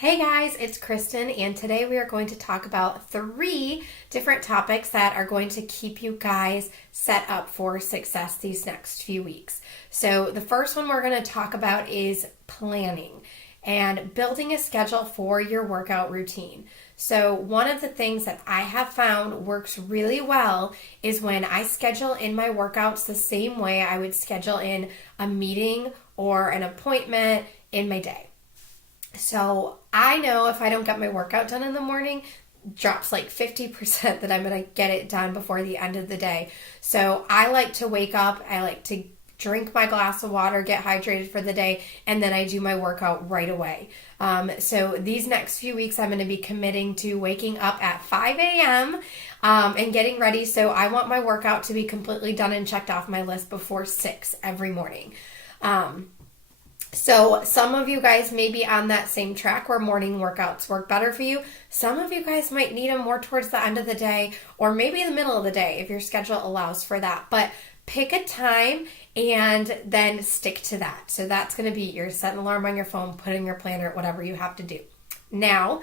Hey guys, it's Kristen, and today we are going to talk about 3 different topics that are going to keep you guys set up for success these next few weeks. So, the first one we're going to talk about is planning and building a schedule for your workout routine. So, one of the things that I have found works really well is when I schedule in my workouts the same way I would schedule in a meeting or an appointment in my day. So I know if I don't get my workout done in the morning, drops like 50% that I'm going to get it done before the end of the day. So I like to wake up, I like to drink my glass of water, get hydrated for the day, and then I do my workout right away. So these next few weeks, I'm going to be committing to waking up at 5 a.m. And getting ready. So I want my workout to be completely done and checked off my list before 6 every morning. So some of you guys may be on that same track where morning workouts work better for you. Some of you guys might need them more towards the end of the day or maybe the middle of the day if your schedule allows for that. But pick a time and then stick to that. So that's going to be your set an alarm on your phone, put in your planner, whatever you have to do. Now,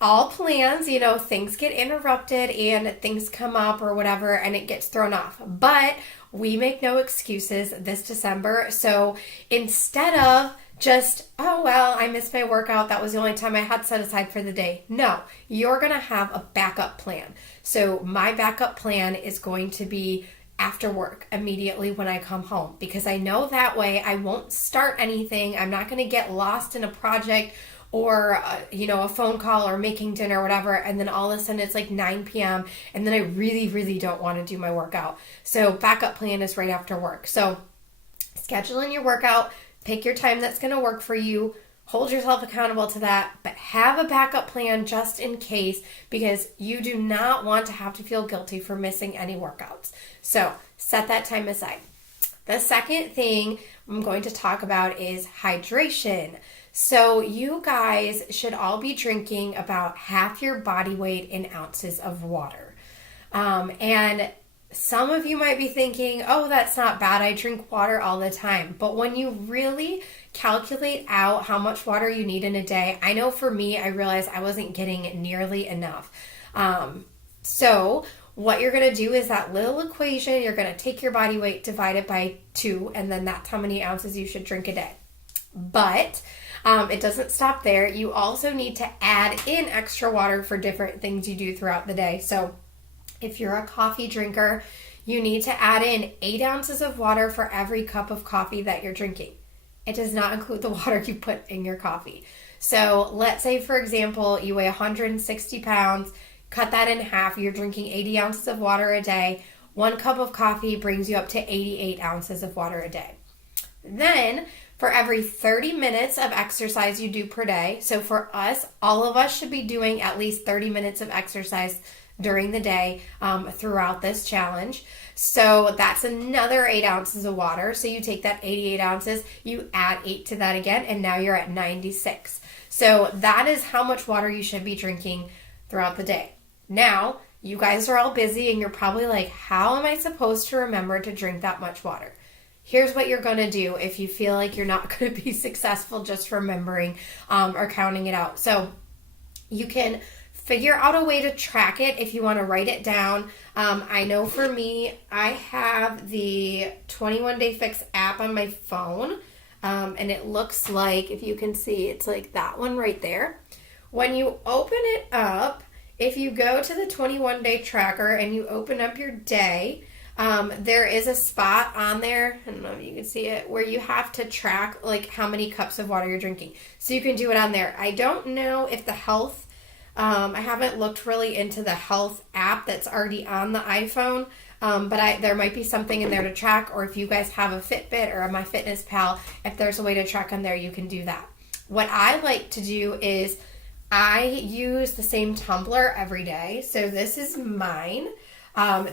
all plans, things get interrupted and things come up or whatever and it gets thrown off. But we make no excuses this December. So instead of just, oh, well, I missed my workout, that was the only time I had set aside for the day. No, you're going to have a backup plan. So my backup plan is going to be after work, immediately when I come home, because I know that way I won't start anything. I'm not going to get lost in a project or, a phone call or making dinner or whatever, and then all of a sudden it's like 9 p.m. and then I really, really don't want to do my workout. So backup plan is right after work. So schedule in your workout, pick your time that's going to work for you, hold yourself accountable to that, but have a backup plan just in case, because you do not want to have to feel guilty for missing any workouts. So set that time aside. The second thing I'm going to talk about is hydration. So you guys should all be drinking about half your body weight in ounces of water. And some of you might be thinking, oh, that's not bad. I drink water all the time. But when you really calculate out how much water you need in a day, I know for me, I realized I wasn't getting nearly enough. So what you're going to do is that little equation, you're going to take your body weight, divide it by 2, and then that's how many ounces you should drink a day. But it doesn't stop there. You also need to add in extra water for different things you do throughout the day. So if you're a coffee drinker, you need to add in 8 ounces of water for every cup of coffee that you're drinking. It does not include the water you put in your coffee. So let's say, for example, you weigh 160 pounds, cut that in half. You're drinking 80 ounces of water a day. 1 cup of coffee brings you up to 88 ounces of water a day. Then, for every 30 minutes of exercise you do per day, so for us, all of us should be doing at least 30 minutes of exercise during the day throughout this challenge. So that's another 8 ounces of water. So you take that 88 ounces, you add 8 to that again, and now you're at 96. So that is how much water you should be drinking throughout the day. Now, you guys are all busy and you're probably like, how am I supposed to remember to drink that much water? Here's what you're going to do if you feel like you're not going to be successful just remembering or counting it out. So you can figure out a way to track it if you want to write it down. I know for me, I have the 21 Day Fix app on my phone, and it looks like, if you can see, it's like that one right there. When you open it up, if you go to the 21 Day Tracker and you open up your day, there is a spot on there, I don't know if you can see it, where you have to track like how many cups of water you're drinking. So you can do it on there. I don't know if the health, I haven't looked really into the health app that's already on the iPhone, but there might be something in there to track, or if you guys have a Fitbit or a MyFitnessPal, if there's a way to track on there, you can do that. What I like to do is I use the same tumbler every day. So this is mine.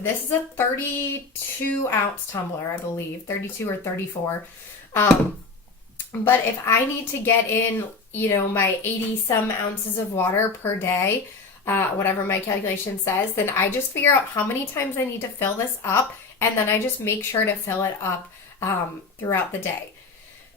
This is a 32 ounce tumbler, I believe, 32 or 34. But if I need to get in, my 80 some ounces of water per day, whatever my calculation says, then I just figure out how many times I need to fill this up. And then I just make sure to fill it up, throughout the day.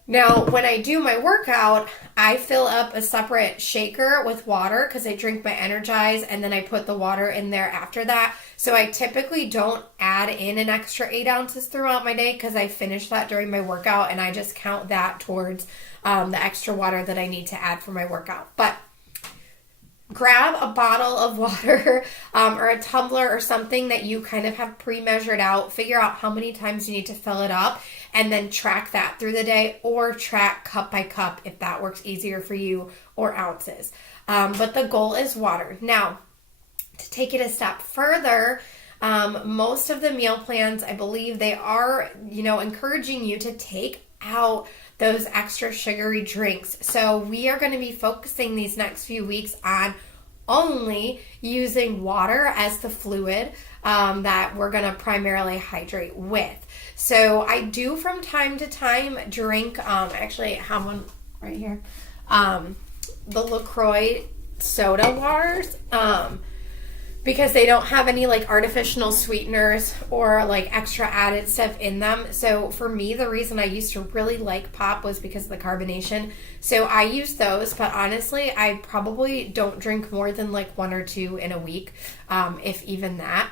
Now, when I do my workout, I fill up a separate shaker with water because I drink my Energize and then I put the water in there after that. So I typically don't add in an extra 8 ounces throughout my day because I finish that during my workout and I just count that towards the extra water that I need to add for my workout. But grab a bottle of water or a tumbler or something that you kind of have pre-measured out. Figure out how many times you need to fill it up and then track that through the day, or track cup by cup if that works easier for you, or ounces. But the goal is water. Now, to take it a step further, most of the meal plans, I believe they are, encouraging you to take out those extra sugary drinks. So we are going to be focusing these next few weeks on only using water as the fluid that we're going to primarily hydrate with. So I do from time to time drink, actually I have one right here, the LaCroix soda waters, because they don't have any like artificial sweeteners or like extra added stuff in them. So for me, the reason I used to really like pop was because of the carbonation. So I use those, but honestly, I probably don't drink more than like 1 or 2 in a week, if even that.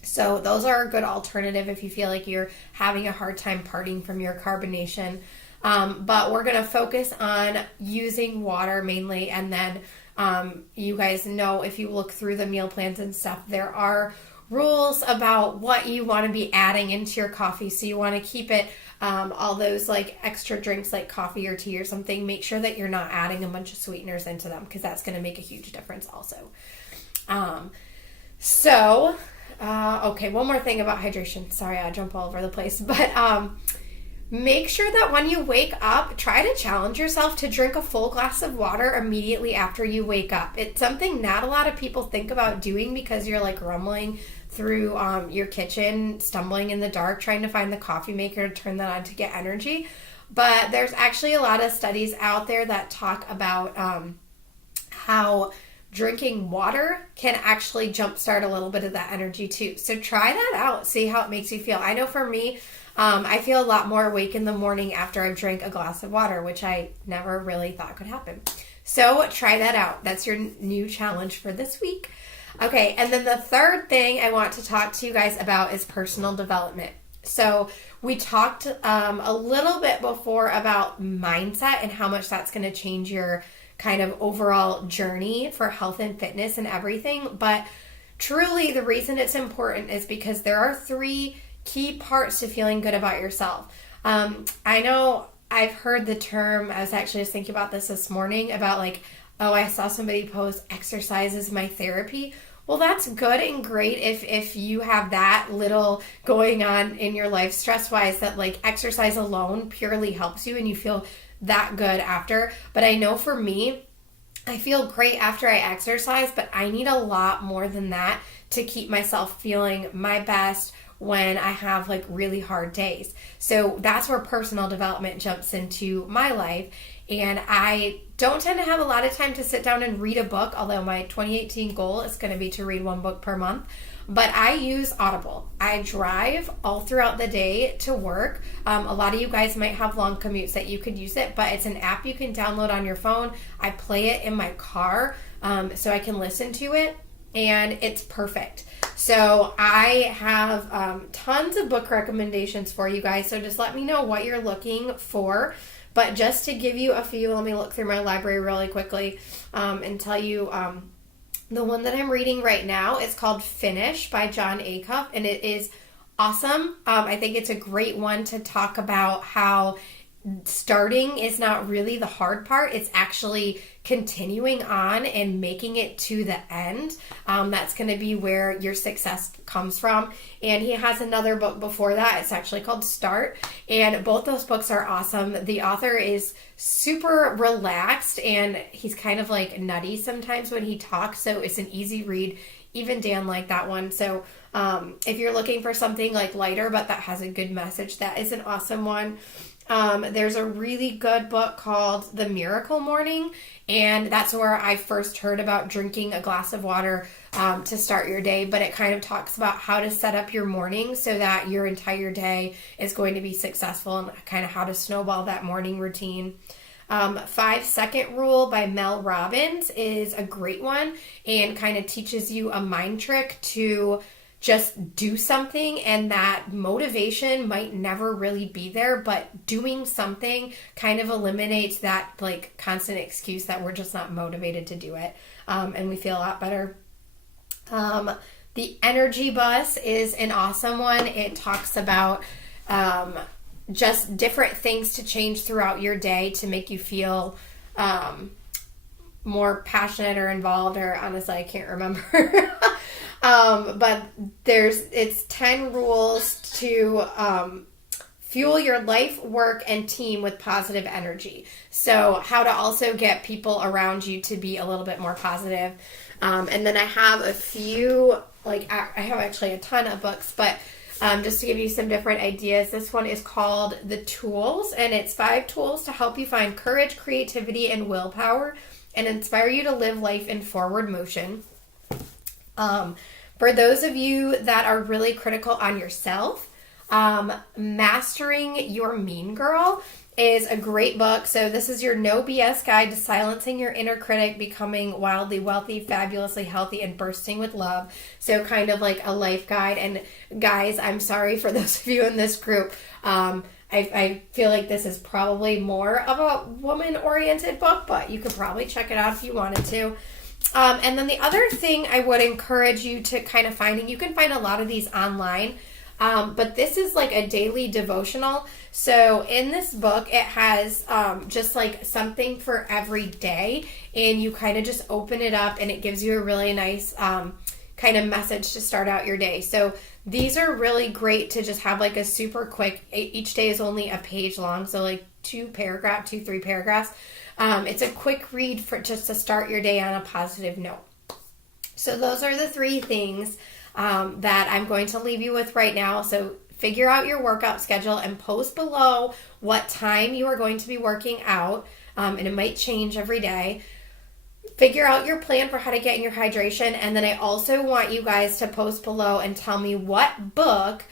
So those are a good alternative if you feel like you're having a hard time parting from your carbonation. But we're going to focus on using water mainly, and then you guys know, if you look through the meal plans and stuff, there are rules about what you want to be adding into your coffee. So you want to keep it, all those like extra drinks like coffee or tea or something, make sure that you're not adding a bunch of sweeteners into them, because that's going to make a huge difference also. Okay, one more thing about hydration. Sorry, I jump all over the place, but make sure that when you wake up, try to challenge yourself to drink a full glass of water immediately after you wake up. It's something not a lot of people think about doing because you're like rumbling through your kitchen, stumbling in the dark, trying to find the coffee maker to turn that on to get energy. But there's actually a lot of studies out there that talk about how drinking water can actually jumpstart a little bit of that energy too. So try that out. See how it makes you feel. I know for me, I feel a lot more awake in the morning after I've drank a glass of water, which I never really thought could happen. So try that out. That's your new challenge for this week. Okay, and then the third thing I want to talk to you guys about is personal development. So we talked a little bit before about mindset and how much that's going to change your kind of overall journey for health and fitness and everything. But truly, the reason it's important is because there are 3 key parts to feeling good about yourself. I know I've heard the term, I was actually just thinking about this morning, about like, oh, I saw somebody post exercise is my therapy. Well, that's good and great if you have that little going on in your life stress-wise, that like exercise alone purely helps you and you feel that good after. But I know for me, I feel great after I exercise, but I need a lot more than that to keep myself feeling my best when I have like really hard days. So that's where personal development jumps into my life. And I don't tend to have a lot of time to sit down and read a book, although my 2018 goal is going to be to read 1 book per month. But I use Audible. I drive all throughout the day to work. A lot of you guys might have long commutes that you could use it, but it's an app you can download on your phone. I play it in my car so I can listen to it, and it's perfect. So I have tons of book recommendations for you guys, so just let me know what you're looking for. But just to give you a few, let me look through my library really quickly and tell you the one that I'm reading right now is called Finish by Jon Acuff, and it is awesome. I think it's a great one to talk about how starting is not really the hard part. It's actually continuing on and making it to the end. That's going to be where your success comes from. And he has another book before that. It's actually called Start. And both those books are awesome. The author is super relaxed and he's kind of like nutty sometimes when he talks. So it's an easy read. Even Dan liked that one. So if you're looking for something like lighter but that has a good message, that is an awesome one. There's a really good book called The Miracle Morning, and that's where I first heard about drinking a glass of water to start your day. But it kind of talks about how to set up your morning so that your entire day is going to be successful, and kind of how to snowball that morning routine. 5-Second Rule by Mel Robbins is a great one, and kind of teaches you a mind trick to just do something, and that motivation might never really be there, but doing something kind of eliminates that like constant excuse that we're just not motivated to do it, and we feel a lot better. The Energy Bus is an awesome one. It talks about just different things to change throughout your day to make you feel more passionate or involved, or honestly I can't remember. But it's 10 rules to fuel your life, work, and team with positive energy. So how to also get people around you to be a little bit more positive. And then I have a few, like I have actually a ton of books, but just to give you some different ideas, this one is called The Tools, and it's 5 tools to help you find courage, creativity, and willpower, and inspire you to live life in forward motion. For those of you that are really critical on yourself, Mastering Your Mean Girl is a great book. So this is your no BS guide to silencing your inner critic, becoming wildly wealthy, fabulously healthy, and bursting with love. So kind of like a life guide. And guys, I'm sorry for those of you in this group. I feel like this is probably more of a woman-oriented book, but you could probably check it out if you wanted to. And then the other thing I would encourage you to kind of find, and you can find a lot of these online, but this is like a daily devotional. So in this book, it has just like something for every day, and you kind of just open it up and it gives you a really nice kind of message to start out your day. So these are really great to just have like a super quick, each day is only a page long, so like 3 paragraphs. It's a quick read for just to start your day on a positive note. So those are the 3 things that I'm going to leave you with right now. So figure out your workout schedule and post below what time you are going to be working out, and it might change every day. Figure out your plan for how to get in your hydration, and then I also want you guys to post below and tell me what book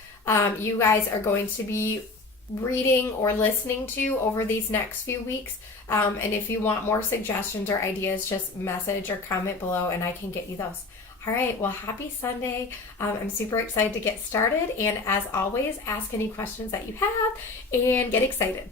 you guys are going to be reading or listening to over these next few weeks. And if you want more suggestions or ideas, just message or comment below and I can get you those. All right, well, happy Sunday. I'm super excited to get started. And as always, ask any questions that you have and get excited.